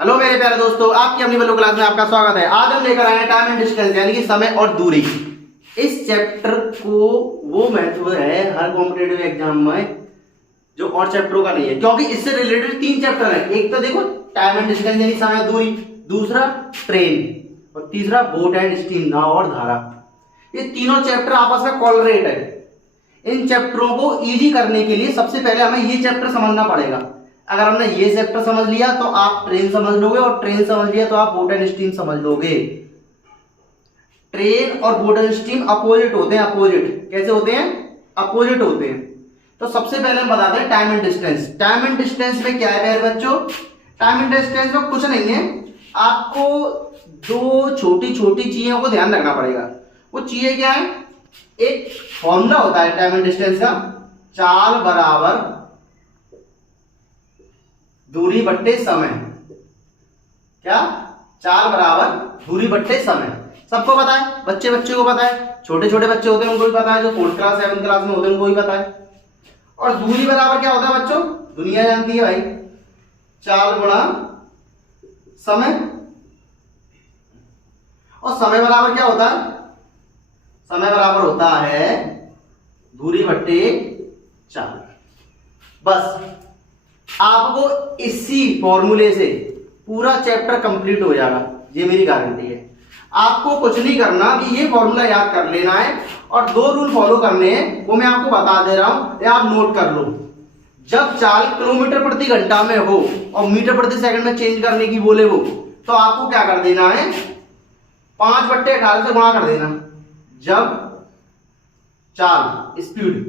Hello मेरे प्यारे दोस्तों, आपकी अपनी बल्लू क्लास में आपका स्वागत है। आज हम लेकर आए हैं टाइम एंड डिस्टेंस यानी कि समय और दूरी। इस चैप्टर को वो महत्व है हर कॉम्पिटेटिव एग्जाम में जो और चैप्टरों का नहीं है, क्योंकि इससे रिलेटेड 3 चैप्टर है। एक तो देखो टाइम एंड डिस्टेंस यानी समय और दूरी, दूसरा ट्रेन और तीसरा बोट एंड स्टीम नाव और धारा। ये तीनों चैप्टर आपस में कोलरेट है। इन चैप्टरों को इजी करने के लिए सबसे पहले हमें ये चैप्टर समझना पड़ेगा। अगर हमने ये चैप्टर समझ लिया तो आप ट्रेन समझ लोगे, और ट्रेन समझ लिया तो आप बोट एंड स्टीम समझ लोगे। ट्रेन और बोट एंड स्टीम अपोजिट होते हैं। अपोजिट कैसे होते हैं? अपोजिट होते हैं। तो सबसे पहले हम बताते हैं time and distance. Time and distance में क्या है प्यारे बच्चों? टाइम एंड डिस्टेंस में कुछ नहीं है, आपको दो छोटी छोटी चीजों को ध्यान रखना पड़ेगा। वो चीजें क्या है? एक फॉर्मूला होता है टाइम एंड डिस्टेंस का, चाल बराबर दूरी बट्टे समय। क्या? चाल बराबर दूरी बट्टे समय। सबको पता है, बच्चे को पता है, छोटे छोटे बच्चे होते हैं उनको भी पता है, जो 4th क्लास 7th क्लास में होते हैं उनको भी पता है। और दूरी बराबर क्या होता है बच्चों? दुनिया जानती है भाई, चाल गुणा समय। और समय बराबर क्या होता है? समय बराबर होता है दूरी बट्टे चाल। बस आपको इसी फॉर्मूले से पूरा चैप्टर कंप्लीट हो जाएगा, ये मेरी गारंटी है। आपको कुछ नहीं करना, भी ये फॉर्मूला याद कर लेना है और 2 रूल फॉलो करने हैं, वो मैं आपको बता दे रहा हूं, ये आप नोट कर लो। जब चाल किलोमीटर प्रति घंटा में हो और मीटर प्रति सेकंड में चेंज करने की बोले वो, तो आपको क्या कर देना है? 5/18 से गुणा कर देना। जब चाल स्पीड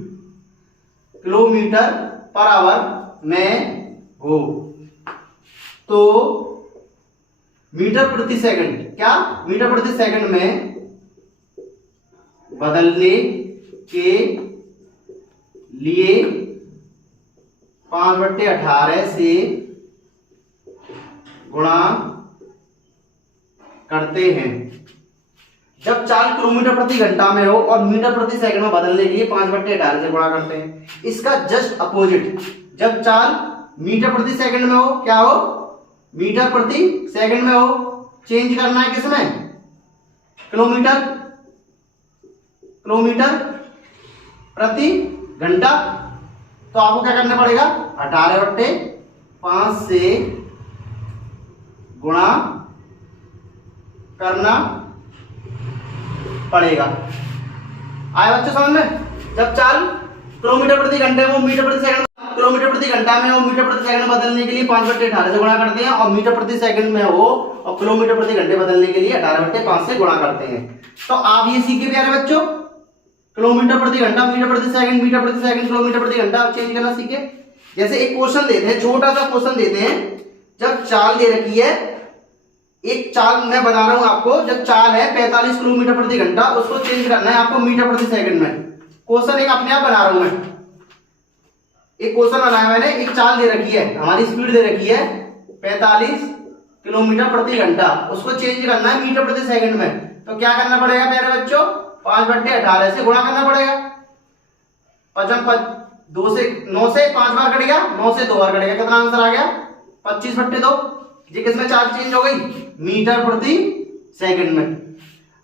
किलोमीटर पर आवर में हो तो मीटर प्रति सेकंड, क्या मीटर प्रति सेकंड में बदलने के लिए 5/18 से गुणा करते हैं। जब चाल किलोमीटर प्रति घंटा में हो और मीटर प्रति सेकंड में बदलने के लिए 5/18 से गुणा करते हैं। इसका जस्ट अपोजिट, जब चाल मीटर प्रति सेकंड में हो, क्या हो? मीटर प्रति सेकंड में हो, चेंज करना है किसमें? किलोमीटर प्रति घंटा। तो आपको क्या करना पड़ेगा? 18/5 से गुणा करना पड़ेगा। आया बच्चों समझ में? जब चाल किलोमीटर प्रति घंटे में हो, मीटर प्रति सेकंड, किलोमीटर प्रति घंटा में हो, मीटर प्रति सेकंड बदलने के लिए 5/18 से गुणा करते हैं, और मीटर प्रति सेकंड में हो और किलोमीटर प्रति घंटे बदलने के लिए 18/5 से गुणा करते हैं। तो आप ये सीखे प्यारे बच्चों, किलोमीटर प्रति घंटा, मीटर प्रति सेकंड, मीटर प्रति सेकंड, किलोमीटर प्रति घंटा आप चेंज करना सीखे। जैसे एक क्वेश्चन देते हैं, छोटा सा क्वेश्चन देते हैं। जब चाल दे रखी है, एक चाल मैं बता रहा हूं आपको, जब चाल है 45 किलोमीटर प्रति घंटा, उसको चेंज करना है आपको मीटर प्रति सेकंड में। क्वेश्चन एक अपने आप बना रहा हूं मैं, एक क्वेश्चन बनाया मैंने। एक चाल दे रखी है, हमारी स्पीड दे रखी है 45 किलोमीटर प्रति घंटा, उसको चेंज करना है मीटर प्रति सेकंड में। तो क्या करना पड़ेगा प्यारे बच्चों? 5/18 से गुणा करना पड़ेगा। 2 से 9 से 5 बार कट गया, 9 से 2 बार कट गया, कितना आंसर आ गया? 25/2। ये किसमें चाल चेंज हो गई? मीटर प्रति सेकंड में।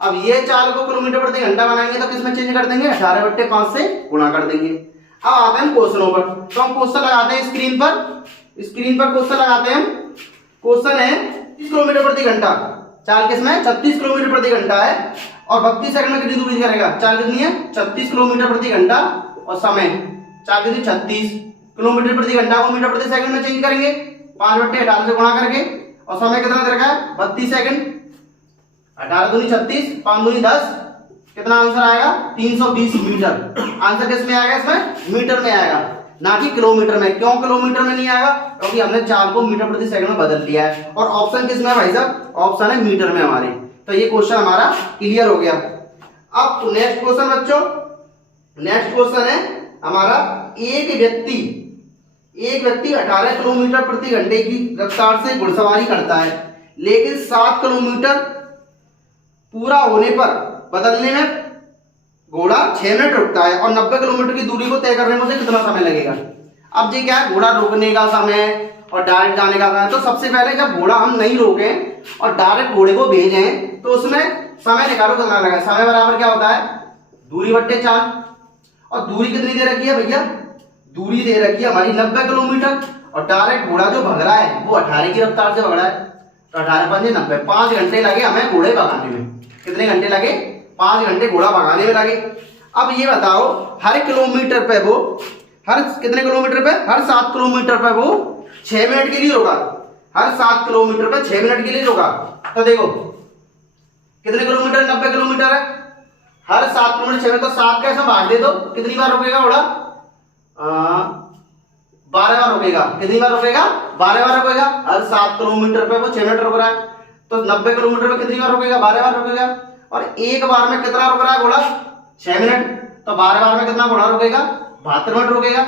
अब ये चाल को किलोमीटर प्रति घंटा बनाएंगे तो किसमें चेंज कर देंगे? 18/5 से गुणा कर देंगे। अब आते हैं क्वेश्चनों पर। तो हम क्वेश्चन लगाते हैं स्क्रीन पर क्वेश्चन लगाते हैं। क्वेश्चन है 30 किलोमीटर प्रति घंटा, चाल किसमें? 36 किलोमीटर प्रति घंटा है, और 32 सेकंड में कितनी दूरी करेगा? चाल कितनी है? 36 किलोमीटर प्रति घंटा, और समय चाल कितनी? 36 किलोमीटर प्रति घंटा को मीटर प्रति सेकंड में चेंज करेंगे 5/18 से गुणा करके, और समय कितना दे रखा है? 32 सेकंड। 18 दूनी 36, 5 दूनी 10, कितना आंसर आएगा? 320 मीटर। आंसर किस में आएगा? इसमें मीटर में आएगा, ना कि किलोमीटर में। क्यों किलोमीटर में नहीं आएगा? क्योंकि हमने चाल को मीटर प्रति सेकंड में बदल लिया है, और ऑप्शन किस में है भाई साहब? ऑप्शन है मीटर में हमारे। तो ये क्वेश्चन हमारा क्लियर हो गया। अब नेक्स्ट क्वेश्चन बच्चों, नेक्स्ट क्वेश्चन है हमारा, एक व्यक्ति 18 किलोमीटर प्रति घंटे की रफ्तार से घुड़सवारी करता है, लेकिन 7 किलोमीटर पूरा होने पर बदलने में घोड़ा 6 मिनट रुकता है, और 90 किलोमीटर की दूरी को तय करने में उसे कितना समय लगेगा? अब ये क्या है? घोड़ा रुकने का समय और डायरेक्ट जाने का कहा है। तो सबसे पहले जब घोड़ा हम नहीं रोके और डायरेक्ट घोड़े को भेजें तो उसमें समय निकालो कितना लगा। समय बराबर क्या होता है, दूरी बट्टे 4। और दूरी कितनी दे रखी है भैया, दूरी दे रखी है हमारी 90 किलोमीटर। और डायरेक्ट घोड़ा जो भग रहा है वो 18 की रफ्तार से भग रहा है। तो 18 पंजे 90, 5 घंटे लगे हमें घोड़े भगाने में। कितने घंटे लगे, 5 घंटे घोड़ा भगाने में लगे। अब ये बताओ हर किलोमीटर पे वो हर कितने किलोमीटर पे, हर 7 किलोमीटर पे वो 6 मिनट के लिए रुका। हर 7 किलोमीटर पे 6 मिनट के लिए रुका। तो देखो कितने किलोमीटर, 90 किलोमीटर है। हर 7 किलोमीटर 6 मिनट, तो 7 कैसे भाग दे दो, कितनी बार रुकेगा घोड़ा, 12 बार रुकेगा। कितनी बार रुकेगा, 12 बार रुकेगा। हर 7 किलोमीटर पे वो 6 मिनट रुक रहा है। तो 90 किलोमीटर पे कितनी बार रुकेगा, 12 बार रुकेगा। और एक बार में कितना रुक रहा है घोड़ा, 6 मिनट। तो 12 बार में कितना घोड़ा रुकेगा, 72 मिनट रुकेगा।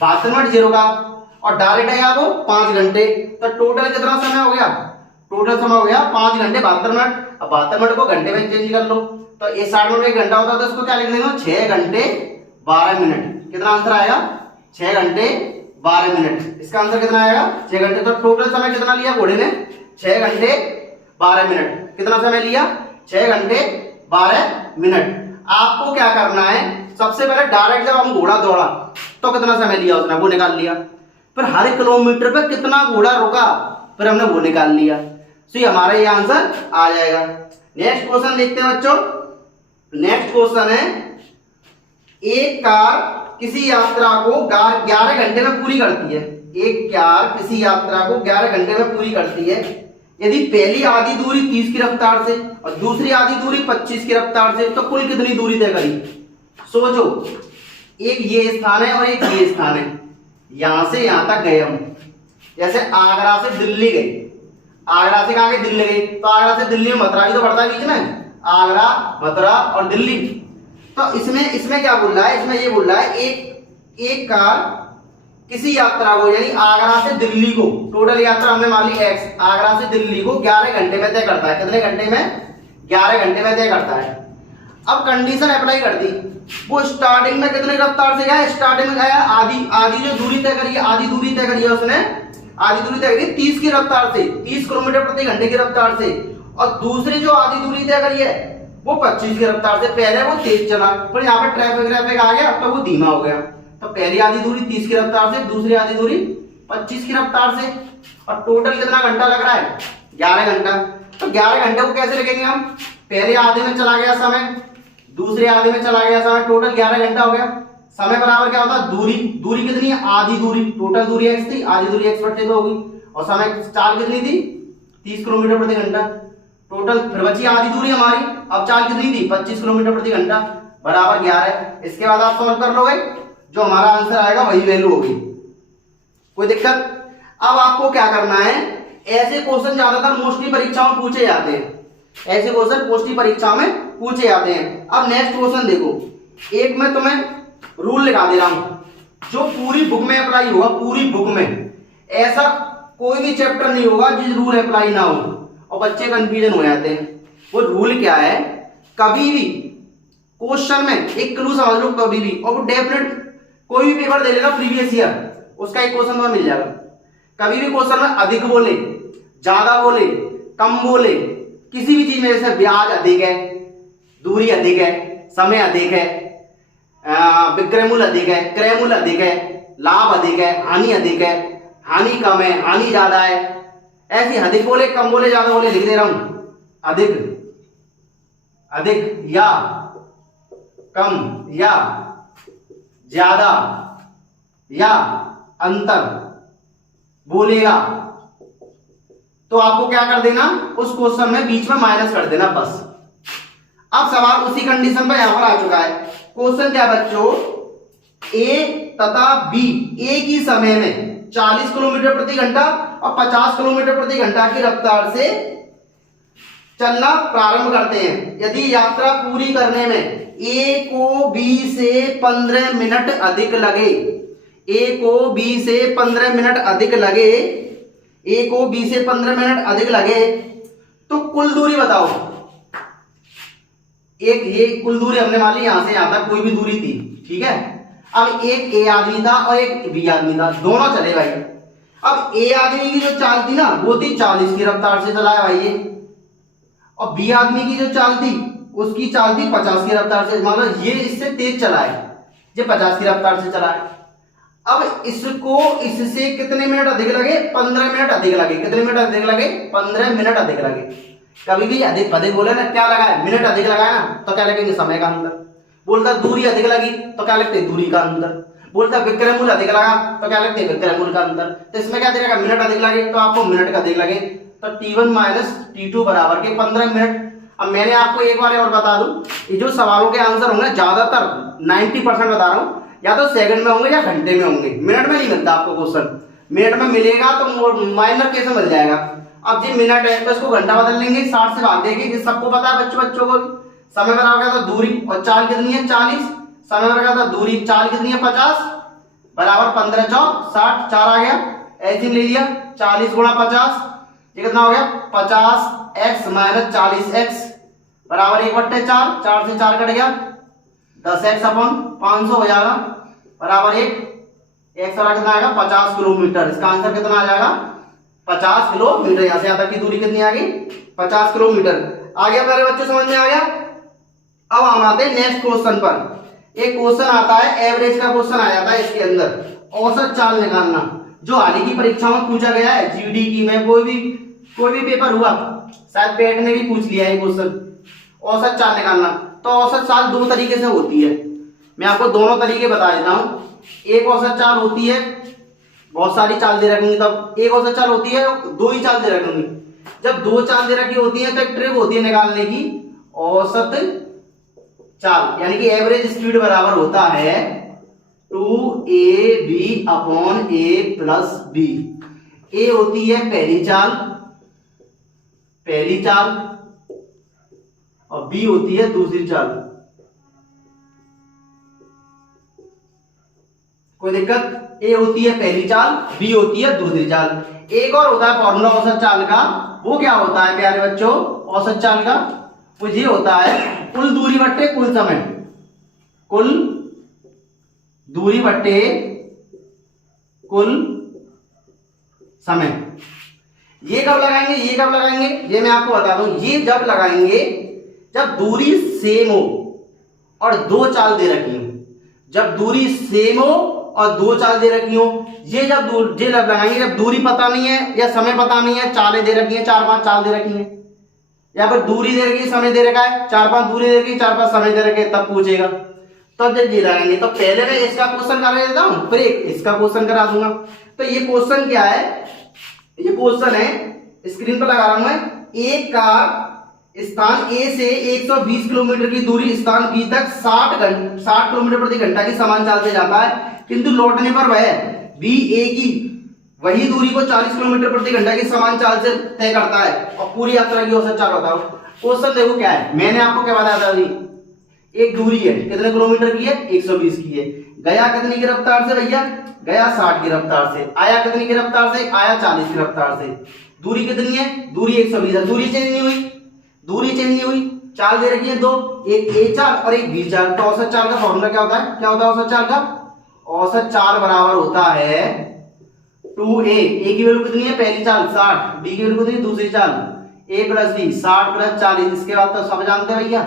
72 मिनट ये रुका। और डायरेक्ट है वो 5 घंटे। तो टोटल कितना समय हो गया, टोटल समय हो गया 5 घंटे 72 मिनट। अब 72 मिनट को घंटे में चेंज कर लो। तो इस 60 मिनट में 1 घंटा होता है, तो इसको क्या लिख देंगे, 6 घंटे 12 मिनट। कितना आंसर आएगा, 6 घंटे 12 मिनट। इसका आंसर कितना आएगा, 6 घंटे। तो टोटल समय कितना लिया घोड़े ने, 6 घंटे 12 मिनट। कितना समय लिया, 6 घंटे 12 मिनट। आपको क्या करना है, सबसे पहले डायरेक्ट जब हम घोड़ा दौड़ा तो कितना समय लिया उसने, वो निकाल लिया। फिर हर किलोमीटर पे कितना घोड़ा रुका, फिर हमने वो निकाल लिया। तो ये हमारा ये आंसर आ जाएगा। नेक्स्ट क्वेश्चन देखते हैं बच्चों। नेक्स्ट क्वेश्चन है, एक कार किसी यात्रा को 11 घंटे में पूरी करती है। एक कार किसी यात्रा को 11 घंटे में पूरी करती है यदि पहली आधी दूरी 30 की रफ्तार से और दूसरी आधी दूरी 25 की रफ्तार से, तो कुल कितनी दूरी तय करी। सोचो, एक ये स्थान है और एक ये स्थान है। यहां से यहां तक गए हम, जैसे आगरा से दिल्ली गए। आगरा से कहां गए, दिल्ली गए। तो आगरा से दिल्ली में मथुरा भी तो पड़ता है बीच में, आगरा मथुरा और दिल्ली। तो इसमें क्या बोल रहा है, इसमें ये बोल रहा है एक कार किसी यात्रा को, यानी आगरा से दिल्ली को, टोटल यात्रा हमने मान ली x, आगरा से दिल्ली को 11 घंटे में तय करता है। कितने घंटे में, 11 घंटे में तय करता है। अब कंडीशन अप्लाई कर दी। वो स्टार्टिंग में कितने रफ्तार से गया, स्टार्टिंग में गया आधी जो दूरी तय करी है, आधी दूरी तय करी है उसने, आधी दूरी तय करी 30 की रफ्तार से, 30 किलोमीटर प्रति घंटे की रफ्तार से। और दूसरी जो आधी दूरी तय करी है वो 25 की रफ्तार से। पहले वो तेज चला, फिर यहाँ पे ट्रैफिक आ गया, तो वो धीमा हो गया। तो पहली आधी दूरी 30 की रफ्तार से, दूसरी आधी दूरी 25 की रफ्तार से। और टोटल कितना घंटा लग रहा है, 11 घंटा। तो 11 घंटे को कैसे लिखेंगे हम, पहले आधे में चला गया समय, दूसरे आधे में चला गया समय, टोटल 11 घंटा हो गया। समय बराबर क्या होता है, दूरी कितनी है, आधी दूरी, टोटल दूरी x थी, आधी दूरी x बटे 2 होगी। और समय चाल कितनी थी, 30 किलोमीटर प्रति घंटा। टोटल फिर बची आधी दूरी हमारी, अब चाल कितनी थी, 25 किलोमीटर प्रति घंटा बराबर 11। इसके बाद आप सॉल्व कर लोगे, जो हमारा आंसर आएगा वही वैल्यू होगी। कोई दिक्कत। अब आपको क्या करना है, ऐसे क्वेश्चन ज्यादातर मोस्टली परीक्षाओं में पूछे जाते हैं, ऐसे क्वेश्चन मोस्टली परीक्षा में पूछे जाते हैं। अब नेक्स्ट क्वेश्चन देखो, एक मैं तुम्हें रूल लिखा दे रहा हूं जो पूरी बुक में अप्लाई होगा। पूरी बुक में ऐसा कोई भी चैप्टर नहीं होगा जिस रूल अप्लाई ना हो और बच्चे कंफ्यूजन हो जाते हैं। वो रूल क्या है, कभी भी क्वेश्चन में एक क्लू समझ लो, कभी भी, और वो डेफिनेट कोई भी पेपर दे लेगा प्रीवियस ईयर, उसका एक क्वेश्चन में मिल जाएगा। कभी भी क्वेश्चन में अधिक बोले, ज्यादा बोले, कम बोले, किसी भी चीज में, जैसे ब्याज अधिक है, दूरी अधिक है, समय अधिक है, विक्रय मूल्य अधिक है, क्रय मूल्य अधिक है, लाभ अधिक है, हानि अधिक है, हानि कम है, हानि ज्यादा है, ऐसी अधिक बोले, कम बोले, ज्यादा बोले लिख दे रहा हूं। अधिक या कम या ज्यादा या अंतर बोलेगा, तो आपको क्या कर देना, उस क्वेश्चन में बीच में माइनस कर देना बस। अब सवाल उसी कंडीशन पर यहां पर आ चुका है। क्वेश्चन क्या बच्चों, ए तथा बी एक ही समय में 40 किलोमीटर प्रति घंटा और 50 किलोमीटर प्रति घंटा की रफ्तार से चलना प्रारंभ करते हैं। यदि यात्रा पूरी करने में ए को बी से 15 मिनट अधिक लगे, ए को बी से 15 मिनट अधिक लगे, ए को बी से 15 मिनट अधिक लगे, तो कुल दूरी बताओ। एक ये कुल दूरी हमने मान ली यहां से यहां तक कोई भी दूरी थी, ठीक है। अब एक ए आदमी था और एक बी आदमी था, दोनों चले भाई। अब ए आदमी की जो चाल थी ना वो थी 40 की रफ्तार से चलाया भाई ये, और बी आदमी की जो चाल थी उसकी चाल थी 50 की रफ्तार से, मतलब ये इससे तेज चला है, ये 50 की रफ्तार से चला है। अब इसको इससे कितने मिनट अधिक लगे? 15 मिनट अधिक लगे। कितने मिनट अधिक लगे? 15 मिनट अधिक लगे। कभी भी अधिक अधिक बोले ना, क्या लगा है? मिनट अधिक लगाया ना तो क्या लगेंगे? समय का अंतर। बोलता दूरी अधिक लगी तो क्या लगते? दूरी का अंतर। बोलता विक्रमूल अधिक लगा तो क्या लगते? विक्रमूल का अंतर। तो इसमें क्या देगा? मिनट अधिक लगे तो आपको मिनट का अधिक लगे, तो T1 माइनस T2 बराबर के 15 मिनट। अब मैंने आपको एक बार और बता दूं, ये जो सवालों के आंसर होंगे ज्यादातर 90% बता रहा हूं, या तो सेकंड में होंगे या घंटे में होंगे, मिनट में नहीं मिलता आपको क्वेश्चन। मिनट में मिलेगा तो माइनर कैसे मिल जाएगा? अब जी मिनट है तो इसको घंटा बदल लेंगे, 60 से भाग देंगे, ये सबको पता है बच्चों को भी। समय बराबर था दूरी, और चाल कितनी है? 40। समय बराबर था दूरी, चाल कितनी है? 50 बराबर 15 चौक 60, 4 आ गया, ऐसे ले लिया। 40 गुणा 50 ये कितना हो गया? 50x माइनस 40x बराबर 1/4, 4 से 4 कट गया, 10x अपन 500 हो जाएगा बराबर 1। x वाला कितना आएगा? 50 किलोमीटर। इसका आंसर कितना आ जाएगा? 50 किलोमीटर। यहां से यहां तक की दूरी कितनी आ गई? 50 किलोमीटर। आ गया प्यारे बच्चों, समझ में आ गया? अब हम आते हैं नेक्स्ट क्वेश्चन पर। एक क्वेश्चन आता है, एवरेज का क्वेश्चन आ जाता है इसके अंदर, औसत चाल निकालना, जो हाल ही की परीक्षा में पूछा गया है, जीडी की में कोई भी पेपर हुआ, शायद पेट ने भी पूछ लिया है क्वेश्चन, औसत चाल निकालना। तो औसत चाल दो तरीके से होती है, मैं आपको दोनों तरीके बता देता हूं। एक औसत चाल होती है, बहुत सारी चाल दे रखूंगी, तब एक औसत चाल होती है, दो ही चाल दे रखूंगी। जब दो चाल दे रखी होती है तो एक ट्रिक होती है निकालने की, औसत चाल, यानी कि एवरेज स्पीड बराबर होता है 2ab upon a plus b। ए होती है पहली चाल और बी होती है दूसरी चाल। कोई दिक्कत? ए होती है पहली चाल, बी होती है दूसरी चाल। एक और होता है फॉर्मूला औसत चाल का, वो क्या होता है प्यारे बच्चों? औसत चाल का वो ये होता है कुल दूरी बट्टे कुल समय, कुल दूरी बट्टे कुल समय। ये कब लगाएंगे? ये कब लगाएंगे? ये मैं आपको बता दूं, ये जब लगाएंगे जब दूरी सेम हो और दो चाल दे रखी हो। जब दूरी सेम हो और दो चाल दे रखी हो, ये जब लगाएंगे जब दूरी पता नहीं है या समय पता नहीं है, चालें दे रखी है, 4-5 चाल दे रखी है, या फिर दूरी दे रखी है, समय दे रखा है, 4-5 दूरी दे रखी, 4-5 समय दे रखे, तब पूछेगा। तो जब ये लगाएंगे तो पहले मैं इसका क्वेश्चन करा देता हूं, फिर इसका क्वेश्चन करा दूंगा। तो ये क्वेश्चन क्या है? ये क्वेश्चन है, स्क्रीन पर लगा रहा हूं मैं। एक कार स्थान A से 120 किलोमीटर की दूरी स्थान B तक 60 किलोमीटर प्रति घंटा की समान चाल से जाता है, किंतु लौटने पर वह B A की वही दूरी को 40 किलोमीटर प्रति घंटा की समान चाल से तय करता है, और पूरी यात्रा की औसत चाल बताओ। क्वेश्चन देखो क्या है, मैंने आपको क्या बताया था अभी, एक दूरी है, कितने किलोमीटर की है? 120 की है। गया कितनी की रफ्तार से भैया? गया 60 की रफ्तार से। आया कितनी की रफ्तार से? आया 40 की रफ्तार से। दूरी कितनी है? दूरी 120 है। दूरी चेंज नहीं हुई, दूरी चेंज नहीं हुई, चाल दे रखी है दो, एक ए चाल और एक बी चाल। तो औसत चाल का फॉर्मूला क्या होता है? क्या होता है औसत चाल का? औसत चाल बराबर होता है 2a, ए की वैल्यू कितनी है? पहली चाल 60, बी की वैल्यू कितनी? दूसरी चाल, a प्लस बी, 60 प्लस 40। इसके बाद तो सब जानते हैं भैया,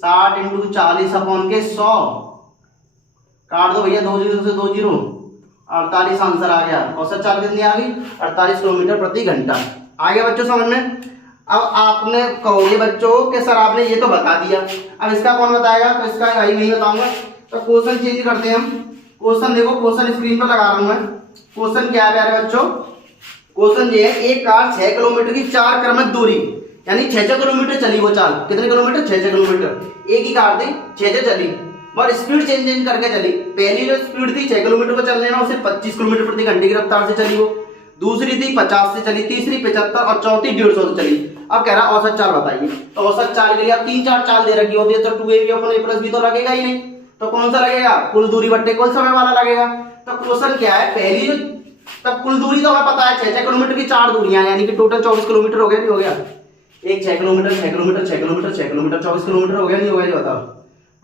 60 इंटू 40 अपॉन के 100, काट दो भैया, 2 जीरो से 2 जीरो, 48 आंसर आ गया। औसत चाल कितनी आ गई? 48 किलोमीटर प्रति घंटा। आ गया बच्चों समझ में? अब आपने कहोगे बच्चों कि सर आपने ये तो बता दिया, अब इसका कौन बताएगा? तो इसका भाई नहीं बताऊंगा। तो क्वेश्चन चेंज करते हैं हम। क्वेश्चन देखो, क्वेश्चन स्क्रीन पर लगा रहा हूं मैं। क्वेश्चन क्या है प्यारे बच्चों? क्वेश्चन ये है, एक कार 6 किलोमीटर की 4 क्रमिक दूरी, यानी 6 किलोमीटर चली वो चाल। कितने किलोमीटर? 6 किलोमीटर। एक ही कार थी, 6 चली, और स्पीड चेंज करके चली। पहली जो स्पीड थी 6 किलोमीटर पर चलने में, उसे 25 किलोमीटर प्रति घंटे की रफ्तार से चली वो। दूसरी थी 50 से चली, तीसरी 75 और चौथी 150 से चली। अब कह रहा औसत चाल बताइए। तो औसत चाल के लिए अब 3-4 चाल दे रखी होती है, तो 2ab upon a plus b तो लगेगा ही नहीं। तो कौन सा लगेगा? कुल दूरी बट्टे कुल समय वाला लगेगा। तो क्वेश्चन क्या है? पहली जो, तब कुल दूरी तो हमें पता है 6 किलोमीटर की 4 दूरियां, यानी कि टोटल 24 किलोमीटर हो गया, नहीं हो गया? एक 6 kilometre, 6 kilometre, 6 kilometre, 6 kilometre, 24 kilometre हो गया, नहीं हो गया? बताओ,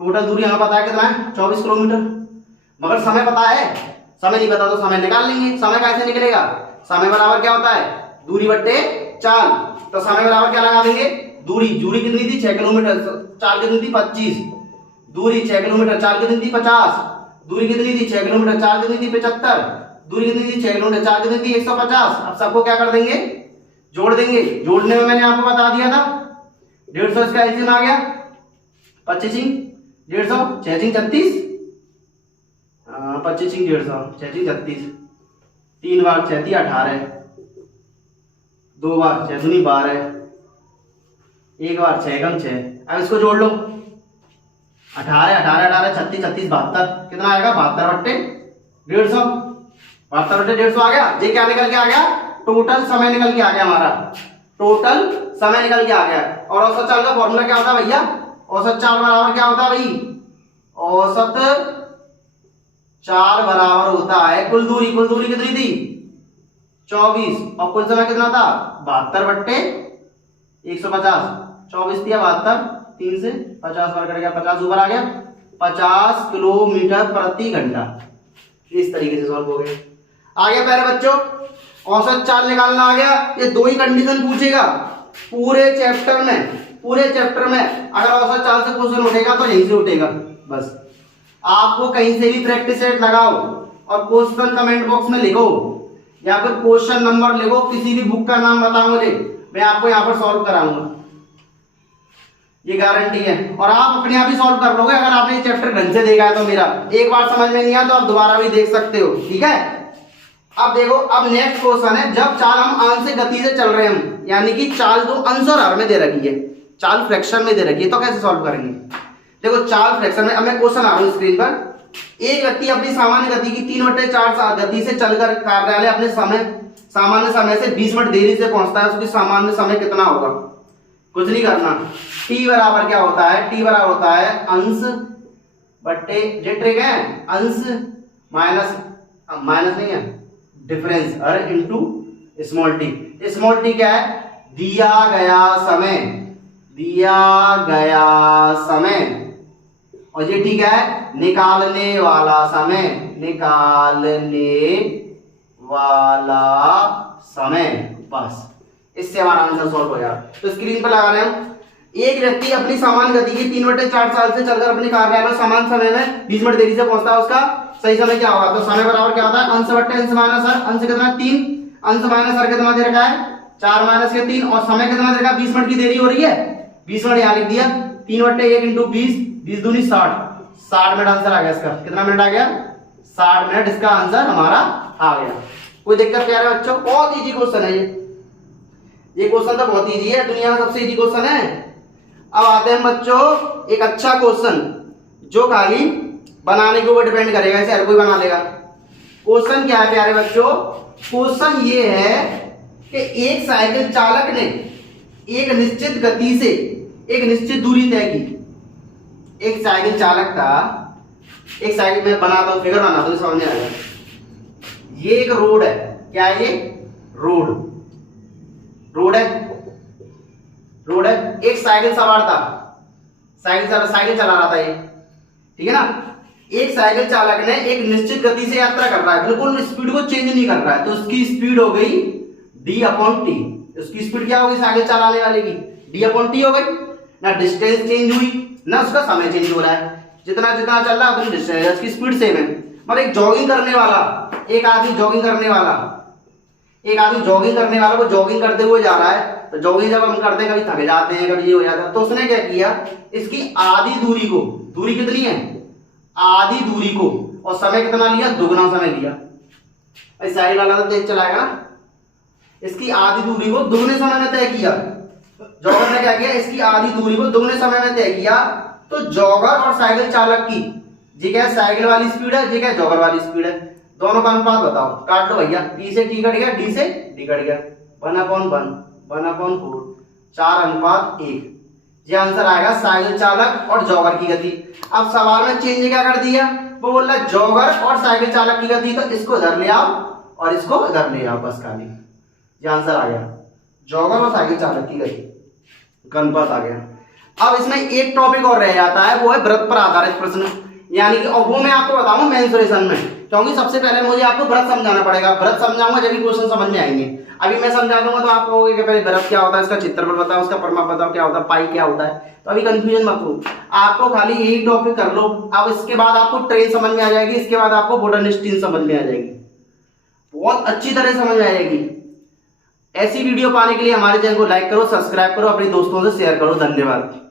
टोटल दूरी हमें पता है कितना है? 24 किलोमीटर। मगर समय पता है? समय नहीं पता तो समय निकाल लेंगे। समय कैसे निकलेगा? समय बराबर क्या होता है? दूरी बट्टे चाल। तो समय बराबर क्या लगा देंगे? दूरी कितनी थी? 6 किलोमीटर। चाल कितनी थी? 25। दूरी 6 किलोमीटर, चाल कितनी थी? 50। दूरी कितनी थी? 6 किलोमीटर, चाल कितनी थी? 75। दूरी कितनी थी? 6 किलोमीटर, चाल कितनी थी? 150। अब सबको क्या कर देंगे? जोड़ देंगे। जोड़ने में मैंने आपको बता दिया था 150 इसका एलसीएम आ गया 25 150 6 36 25 150 6 36 3 बार 6 18 2 बार 6 दूनी 12 1 बार 6 कम 6। अब इसको जोड़ लो 18 18 18 36 36 72 कितना आएगा? 72 बट्टे 150 72 बट्टे 150 आ गया। ये क्या निकल के आ गया? टोटल समय निकल के आ गया हमारा। टोटल समय निकल के आ गया। और औसत चाल का फॉर्मूला क्या होता है भैया? औसत चाल बराबर क्या होता है भाई? औसत चाल बराबर होता है कुल दूरी। कुल दूरी कितनी थी? 24 और कुल समय कितना था? 72 बट्टे 150। 24 दिया 72 3 से 50 बार कट गया 50 ऊपर आ गया 50 किलोमीटर प्रति घंटा। इस तरीके से सॉल्व हो गए। आ गया प्यारे बच्चों, औसत चाल निकालना आ गया। ये दो ही कंडीशन पूछेगा पूरे चैप्टर में। अगर औसत चाल से क्वेश्चन उठेगा तो यहीं से उठेगा बस। आपको कहीं से भी प्रैक्टिस सेट लगाओ और क्वेश्चन कमेंट बॉक्स में लिखो या फिर क्वेश्चन नंबर लिखो, किसी भी बुक का नाम बताओ मुझे, मैं आपको यहाँ पर सॉल्व कराऊंगा, ये गारंटी है। और आप अपने आप ही सॉल्व कर लोगे अगर आपने चैप्टर ढंग से देखा है तो। मेरा एक बार समझ में नहीं आया तो आप दोबारा भी देख सकते हो, ठीक है। अब देखो, अब नेक्स्ट क्वेश्चन है, जब चाल हम आंशिक गति से चल रहे हैं हम, यानी कि चाल जो अंश और हर में दे रखी है, चाल फ्रैक्शन में दे रखी है, तो कैसे सॉल्व करेंगे? देखो चाल फ्रैक्शन में, अब मैं क्वेश्चन आ रहा हूं स्क्रीन पर। एक व्यक्ति अपनी सामान्य गति की 3/4 गति से चलकर कार्यालय अपने सामान्य समय से 20 मिनट देरी से पहुंचता है, उसकी सामान्य समय कितना होगा? कुछ नहीं करना। टी बराबर क्या होता है? टी बराबर होता है अंश बट्टे, ये ट्रिक है, अंश माइनस नहीं है, डिफरेंस और into small T. Small T क्या है? दिया गया समय, और ये ठीक है निकालने वाला समय। बस इससे हमारा आंसर सॉल्व हो गया। तो स्क्रीन पर लगा रहे हैं हम, एक व्यक्ति अपनी सामान्य गति की 3/4 साल से चलकर अपने कार्यालय समान समय में 20 मिनट देरी से पहुंचता है, उसका सही समय क्या होगा? तो समय बराबर क्या होता है? अंश बट्टे अंश माइनस हर। अंश कितना? 3, अंश माइनस हर कितना दे रखा है? 4 माइनस के 3, और समय कितना दे रखा है? 20 मिनट की देरी हो रही है, 20 मिनट यहाँ लिख दिया, 3/1 इंटू 20, 20 दूनी 60, 60 मिनट आंसर आ गया इसका। कितना मिनट आ गया? 60 मिनट इसका आंसर हमारा आ गया। कोई दिक्कत प्यारे बच्चों? बहुत इजी क्वेश्चन है ये क्वेश्चन तो बहुत इजी है, दुनिया का सबसे इजी क्वेश्चन है। अब आते हैं बच्चों एक अच्छा क्वेश्चन जो खाली बनाने के ऊपर डिपेंड करेगा, ऐसे हर कोई बना लेगा। क्वेश्चन क्या है प्यारे बच्चों? क्वेश्चन ये है कि एक साइकिल चालक ने एक निश्चित गति से एक निश्चित दूरी तय की। एक साइकिल चालक था, एक साइकिल में बनाता हूं, फिगर बनाता हूं, समझ में आएगा। ये एक रोड है, क्या है ये? रोड है। एक साइकिल सवार था, साइकिल चला रहा था ये, ठीक है ना। एक साइकिल चालक ने एक निश्चित गति से यात्रा कर रहा है, बिल्कुल स्पीड को चेंज नहीं कर रहा है, तो उसकी स्पीड हो गई d/t। उसकी स्पीड क्या हो गई साइकिल चलाने वाले की? d/t हो गई। ना डिस्टेंस चेंज हुई ना उसका समय चेंज हो रहा है, जितना जितना चल रहा है उतनी डिस्टेंस, उसकी स्पीड सेम है। मतलब एक जॉगिंग करने वाला, एक आदमी जॉगिंग करने वाला वो जॉगिंग करते हुए जा रहा है। तो जॉगिंग जब हम करते हैं, कभी थक जाते हैं, कभी ये हो जाता है, तो उसने क्या किया, इसकी आधी दूरी को, दूरी कितनी है? आधी दूरी को, और समय कितना लिया? दुगना समय लिया। साइकिल वाला तो तेज चलाएगा ना, इसकी आधी दूरी को दुगने समय में तय किया। जॉगर ने क्या किया? इसकी आधी दूरी को दुगने समय में तय किया। तो जॉगर और साइकिल चालक की, जी क्या साइकिल वाली स्पीड है, जी क्या जॉगर वाली स्पीड है, दोनों का अनुपात बताओ। काट लो भैया, टी से टी कट गया, डी से डी कट गया, 1/1, 1/4, 4:1। ये आंसर आएगा साइकिल चालक और जॉगर की गति। अब सवाल में चेंज क्या कर दिया, वो बोल रहा है जॉगर और साइकिल चालक की गति, तो इसको इधर ले आओ और इसको इधर ले आओ, बस खाली ये आंसर आ गया, जॉगर और साइकिल चालक की गति का अनुपात आ गया। अब इसमें एक टॉपिक और रह जाता है, वो है वृत्त पर आधारित प्रश्न, यानी कि, और वो मैं आपको बताऊं मेंसुरेशन में, क्योंकि सबसे पहले मुझे आपको व्रत समझाना पड़ेगा, व्रत समझाऊंगा जब भी क्वेश्चन समझ में आएंगे। अभी मैं समझा दूंगा तो आप कहोगे कि पहले व्रत क्या होता है, इसका क्षेत्रफल बताओ, उसका परिमाप बताओ क्या होता है, पाई क्या होता है, तो अभी कंफ्यूजन मत हो, आपको खाली यही टॉपिक कर लो। अब इसके बाद आपको ट्रेन समझ में आ जाएगी, इसके बाद आपको बोटानिस्टीन समझ में आ जाएगी, बहुत अच्छी तरह समझ में आ जाएगी। ऐसी वीडियो पाने के लिए हमारे चैनल को लाइक करो, सब्सक्राइब करो, अपने दोस्तों से शेयर करो। धन्यवाद।